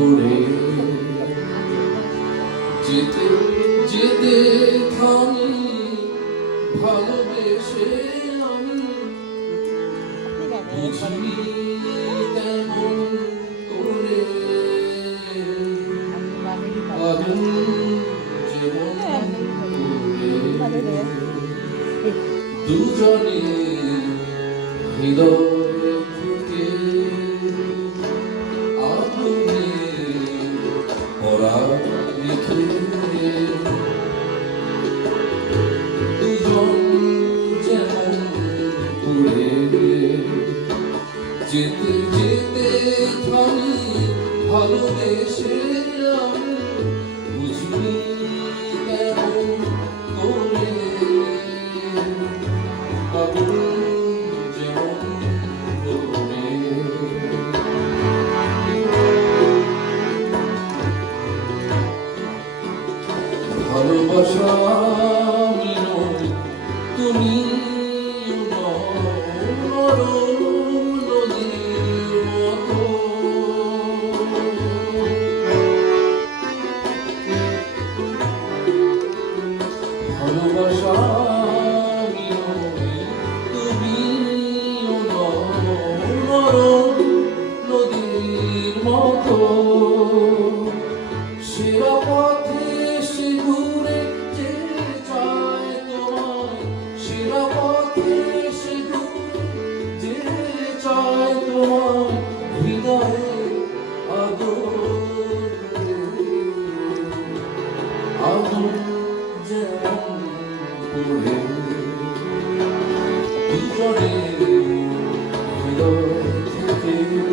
করে যেতে যেতে থামি ভালোবেসে আমি বুঝি তেমন করে আগুন যেমন করে দুজনে হৃদয় ফুটে আগুনে ওরা লিখে দুজন যেমন পুড়ে যেতে যেতে থামি ভালোবেসে আমি বুঝি তেমন করে আগুন যেমন করে ভালোবাসা মিলন তুমি নদীর মতো ভালোবাসা মিলন তুমি নদীর মতো সেরা পথে সে ঘুরে যে চায় তোমায় সেরা পথে সে ঘুরে যে চায় তোমায় হৃদয়ে আগুন যেমন পড়ে দুজনে হৃদয় থেকে